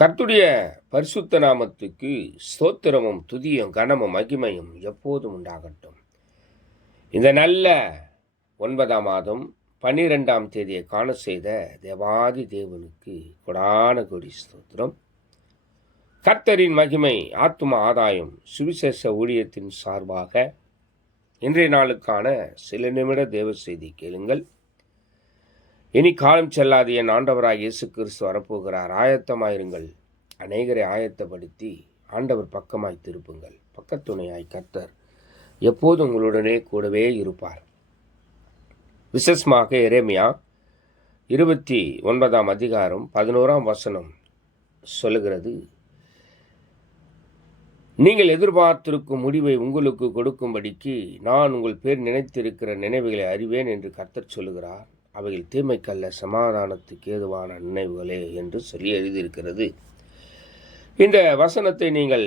கர்த்தருடைய பரிசுத்த நாமத்துக்கு ஸ்தோத்திரமும் துதியும் கனமும் மகிமையும் எப்போதும் உண்டாகட்டும். இந்த நல்ல 9ஆம் மாதம் 12ஆம் தேதியை காண செய்த தேவாதி தேவனுக்கு கொடான கொடி ஸ்தோத்திரம். கர்த்தரின் மகிமை ஆத்தும ஆதாயம் சுவிசேஷ ஊழியத்தின் சார்பாக இன்றைய நாளுக்கான சில நிமிட தேவ செய்தி கேளுங்கள். இனி காலம் செல்லாது என் ஆண்டவராக இயேசு கிறிஸ்து வரப்போகிறார், ஆயத்தமாயிருங்கள். அநேகரை ஆயத்தப்படுத்தி ஆண்டவர் பக்கமாய் திருப்புங்கள். பக்கத்துணையாய் கர்த்தர் எப்போதும் உங்களுடனே கூடவே இருப்பார். விசேஷமாக எரேமியா 29ஆம் அதிகாரம் 11ஆம் வசனம் சொல்லுகிறது, நீங்கள் எதிர்பார்த்திருக்கும் முடிவை உங்களுக்கு கொடுக்கும்படிக்கு நான் உங்கள் பேர் நினைத்திருக்கிற நினைவுகளை அறிவேன் என்று கர்த்தர் சொல்லுகிறார். அவைகள் தீமைக்கல்ல, சமாதானத்துக்கு ஏதுவான நினைவுகளே என்று சொல்லி எழுதியிருக்கிறது. இந்த வசனத்தை நீங்கள்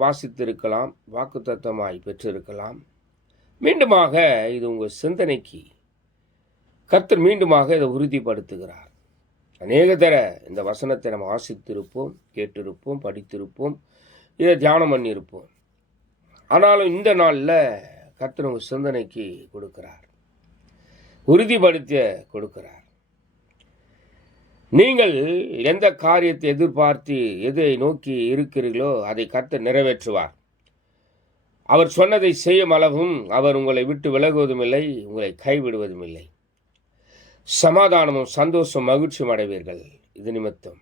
வாசித்திருக்கலாம், வாக்குத்தத்தமாய் பெற்றிருக்கலாம். மீண்டுமாக இது உங்கள் சிந்தனைக்கு கர்த்தர் மீண்டுமாக இதை உறுதிப்படுத்துகிறார். அநேக தர இந்த வசனத்தை நம்ம வாசித்திருப்போம், கேட்டிருப்போம், படித்திருப்போம், இதை தியானம் பண்ணியிருப்போம். ஆனாலும் இந்த நாளில் கர்த்தர் உங்கள் சிந்தனைக்கு கொடுக்கிறார், உறுதிப்படுத்த கொடுக்கிறார். நீங்கள் எந்த காரியத்தை எதிர்பார்த்து எதை நோக்கி இருக்கிறீர்களோ அதை கர்த்தர் நிறைவேற்றுவார். அவர் சொன்னதை செய்யும் அளவும் அவர் உங்களை விட்டு விலகுவதும் இல்லை, உங்களை கைவிடுவதும் இல்லை. சமாதானமும் சந்தோஷம் மகிழ்ச்சியும் அடைவீர்கள். இது நிமித்தம்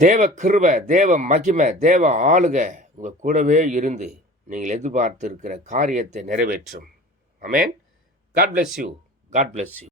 தேவ கிருபை, தேவ மகிமை, தேவ ஆளுக உங்கள் கூடவே இருந்து நீங்கள் எதிர்பார்த்து இருக்கிற காரியத்தை நிறைவேற்றும். ஆமென். God bless you. God bless you.